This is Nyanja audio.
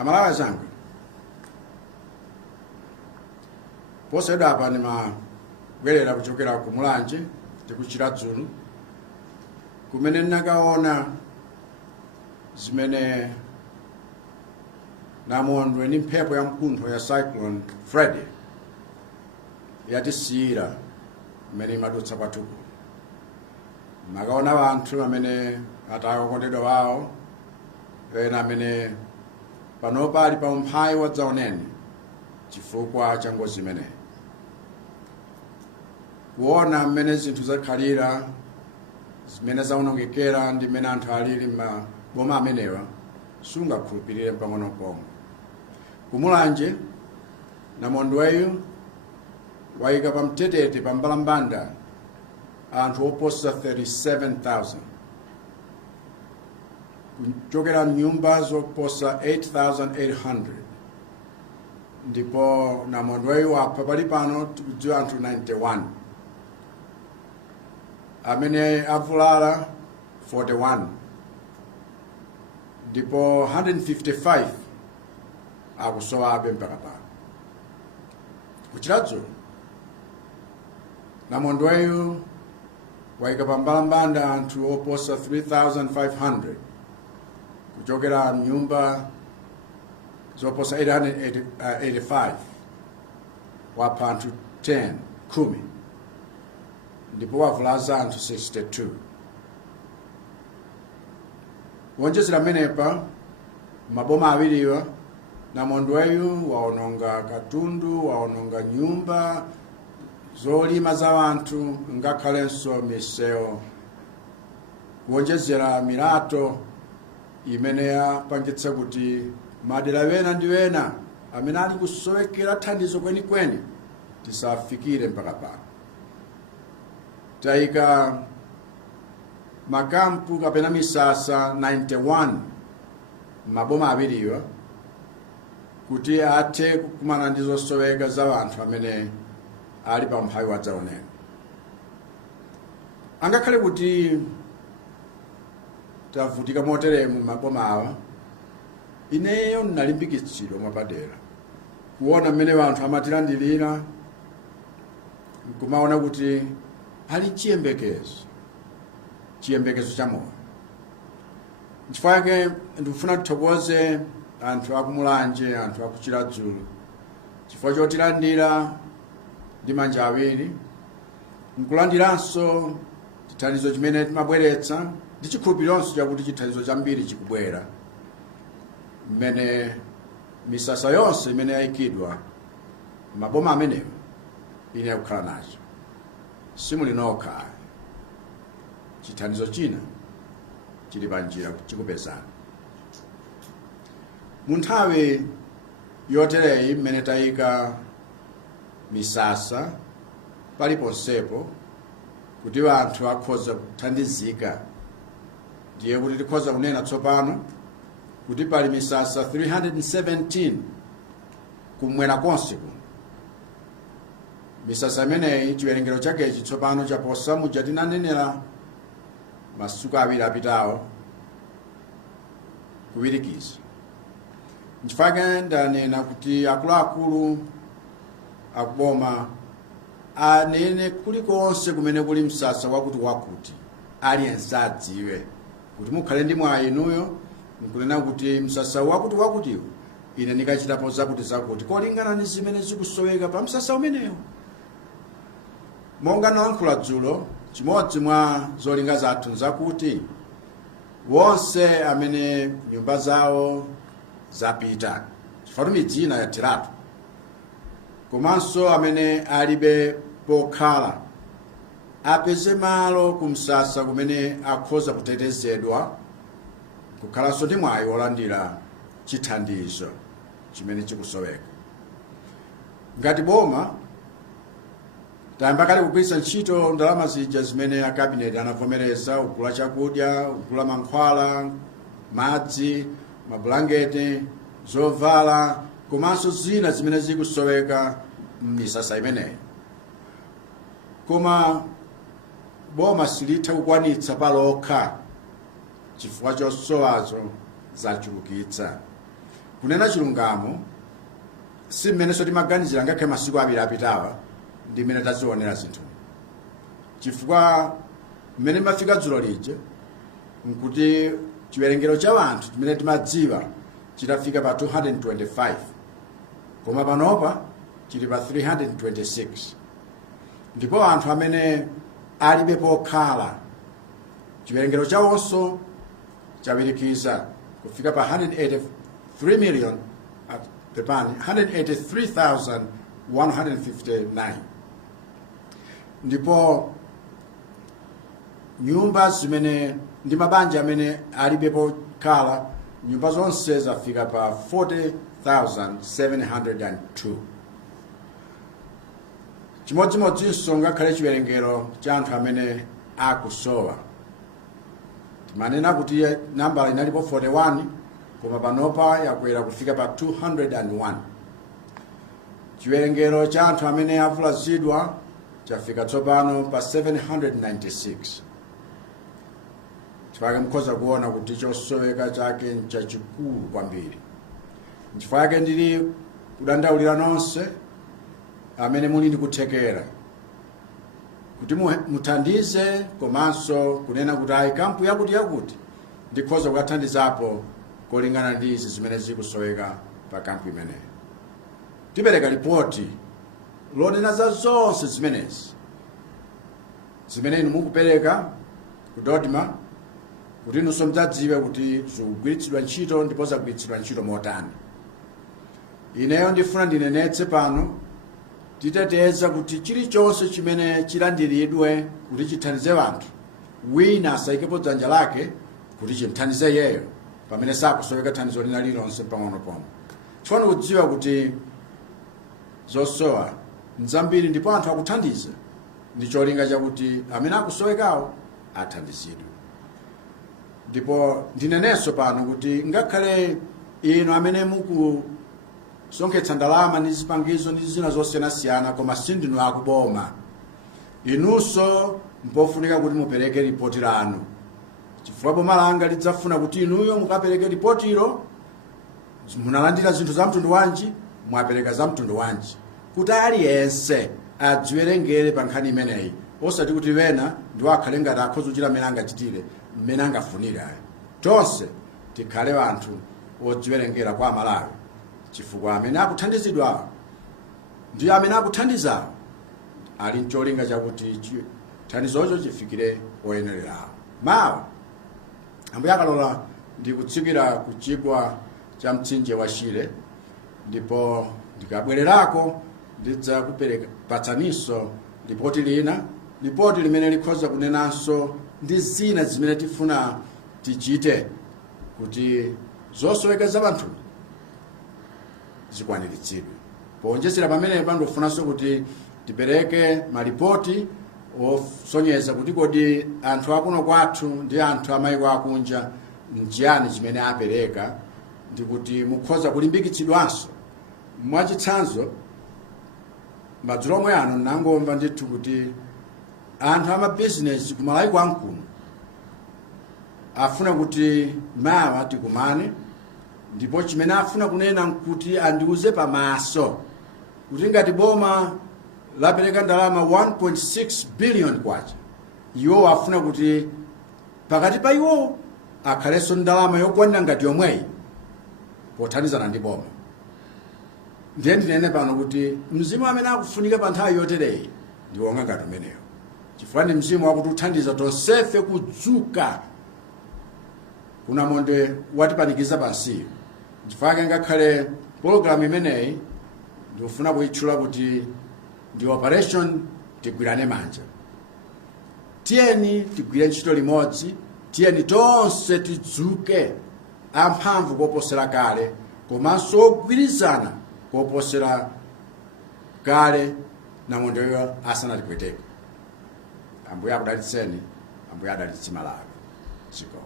Amalawi zanga poseda apa nimabwerera kuchokera ku Mulanje tikuchira Dzulu kumene nakaona zimene namondwe ni mphepo ya mkuntho ya Cyclone Freddy yatisiyira mmene imadutsa kwathuku. Makaona vanthu amene atakokondedwa wawo ena amene panopa ali pa umphawi wadzaoneni chifukwa cha ngozi imeneyi. Kuona mmene zinthu zakhalira zimene zaonongekera ndi mmene anthu alili maboma amenewa sungakhulupirire pang'ono pomwe. Ku Mulanje namondweyu wayika pamtetete pa mbalambanda anthu oposa 37,000 kuchokera nyumba zoposa 8,800 ndipo namondweyu wapha pali pano tikudziwa anthu 91 amene avulala 41 ndipo 155 akusowabe mpaka pano. Kuchira Dzulu namondweyu wayika pa mbalambanda anthu oposa 3,500 kuchokera nyumba zoposa 885 wapha anthu 10 ndipo wavulaza anthu 62. Kuonjezera menepa maboma awiriwa namondweyu waononga katundu, waononga nyumba zolima za anthu ngakhalenso misewu, kuonjezera milato imene yapangitsa kuti madera wena ndi wena amene ali kusowekera thandizo kwenikweni tisafikire mpaka pano. Tayika makampu kapena misasa 91 maboma awiriwa kuti athe kukumana ndi zosoweka za anthu amene ali pa umphawi wadzaoneni. Angakhale kuti tavutika moteremu maboma awa, ineyo ndinalimbikitsidwa mwapadera kuona mmene anthu amatilandilira, nkumaona kuti ali chiyembekezo cha moyo. N'chifukwa chake ndikufuna tithokoze anthu aku Mulanje, anthu akuchira Dzulu chifukwa chotilandira ndi manja awiri, nkulandiranso chithandizo chimene timabweretsa ndi chikhulupironso chakuti chithandizo chambiri chikubwera mmene misasa yonse imene yayikidwa maboma amenewa ine kukhala nacho. Simuli nokha, chithandizo china chili panjira chikupezani. Mu nthawi yotereyi mmene tayika misasa paliponsepo kuti anthu akhoza kuthandizika, ndiye kuti tikhoza kunena tsopano kuti pali misasa 317 kumwera konse kuno. Misasa imeneyi chiwerengero chakechi tsopano chaposa muja tinanenera masiku awiri apitawo kuwirikiza. N'chifukwa ndanena kuti akuluakulu akuboma anene kulikonse kumene kuli msasa wakuti aliyense adziwe kuti mukhale ndi mwayi inuyo nkunena kuti msasa wakutiwo ine ndikachitapo zakuti kolingana ndi zimene zikusoweka pa msasa umenewo. Monga nalankhula dzulo, chimodzi mwa zolinga zathu nzakuti wonse amene nyumba zawo zapita chifukwa midzi ina yathiratu, komanso amene alibe pokhala apeze malo kumsasa kumene akhoza kutetezedwa, kukhalanso ndi mwayi wolandira chithandizo chimene chikusoweka. Ngati boma tayamba kale kugwiritsa ntchito ndalama zija zimene a cabinet anavomereza, kugula chakudya, kugula mankhwala, madzi, mabulangeti, zovala, komanso zina zimene zikusoweka m'misasa imeneyi. Koma boma silitha kukwanitsa palokha chifukwa chosowazo zachulukitsa. kunena chilungamo si mmene timaganizira ngakhale masiku abiri apitawa ndi mmene tazionera zinthu, chifukwa mmene mafika dzulo lija nkuti chiwerengero cha anthu chimene timadziwa chitafika pa 225, koma panopa chili pa 326, ndipo anthu amene alibe pokhala chiwerengero chawonso chawirikiza kufika pa 183,159, ndipo nyumba zimene ndi mabanja amene alibe pokhala nyumba zonse zafika pa 40,702. Chimodzimodzinso ngakhale chiwerengero cha anthu amene akusowa timanena kuti namba inalipo 41, koma panopa yakwera kufika pa 201. Chiwerengero cha anthu amene avulazidwa chafika tsopano pa 796. Chifukwa mkhoza kuona kuti chosoweka chake nchachikulu kwambiri. Chifukwa yake ndili kudandaulira nonse amene muli ndi kuthekera kuti muthandize, komanso kunena kuti ayi kampu yakuti ndikhoza kukathandizapo kolingana ndi izi zimene zikusoweka pa kampu imeneyi. Tipereka ripoti lonena za zonse zimene inu mukupereka ku Dodma kuti inunso mudzadziwe kuti zikugwiritsidwa ntchito ndipo zagwiritsidwa ntchito motani. Ineyo ndifuna ndinenetse pano titeteza kuti chilichonse chimene chilandiridwe kuti chithandize anthu, wina asayikepo dzanja lake kuti chimthandize yeyo pamene sakusoweka thandizo lina lilonse pang'ono-pang'ono. Chifukwa ndikudziwa kuti zosowa nzambiri ndipo anthu akuthandiza ndi cholinga chakuti amene akusowekawo athandizidwe. Ndipo ndinenenso pano kuti ngakhale inu amene mukusonkhetsa ndalama ndi zipangizo ndi zina zosiyanasiyana koma sindinu akuboma, inunso mpofunika kuti mupereke ripoti lanu, chifukwa boma langa lidzafuna kuti inuyo mukapereke ripotiro munalandira zinthu za mtundu wanji, mwapereka za mtundu wanji, kuti aliyense adziwerengere pa nkhani imeneyi, osati kuti wena ndiwo akhale ngati akhoza kuchita mmene angachitire mmene angafunira. Tonse tikhale anthu odziwerengera kwa Malawi, chifukwa amene akuthandizidwa ndi amene akuthandiza ali ncholinga chakuti thandizocho chifikire oyenererawo. Mawa ambuye akalola ndikutsikira ku chigwa cha mtsinje wa Shire, ndipo ndikabwererako ndidza kupereka patsaniso ripoti lina, ripoti limene likhoza kunenanso ndi zina zimene tifuna tichite kuti zosoweka za anthu zikwaniritsidwe. Ponjezera pamene pandofunanso kuti tipereke maripoti osonyeza kuti kodi anthu akuno kwathu ndi anthu amayiko akunja njani chimene apereka, ndi kuti mukhoza kulimbikitsidwanso. Mwachitsanzo madzulo omwe ano nangomva ndithu kuti anthu amabizinesi ku Malawi kwankuno afuna kuti mawa tikumane, ndipo chimene afuna kunena nkuti andiuze pamaso kuti ngati boma lapereka ndalama 1.6 billion kwacha, iwo afuna kuti pakati pa iwo akhalenso ndalama yokwanira ngati yomweyi pothandizana ndi boma. Ndiye ndinene pano kuti mzimu amene akufunika pa nthawi yotereyi ndi wonga ngati umeneyo, chifukwa ndi mzimu wakuti uthandiza tonsefe kudzuka kuna monde watipanikiza pansiyo. Chifukwa ngakhale program imeneyi ndikufuna kuyitchula kuti ndi operation tigwirane manja. Tiyeni tigwire ntchito limodzi, tiyeni tonse tidzuke amphamvu koposera kale, komanso ogwirizana koposera kale namondoyo asanatipweteke. Ambuye akudalitseni, ambuye adalitse Malawi. Chiko.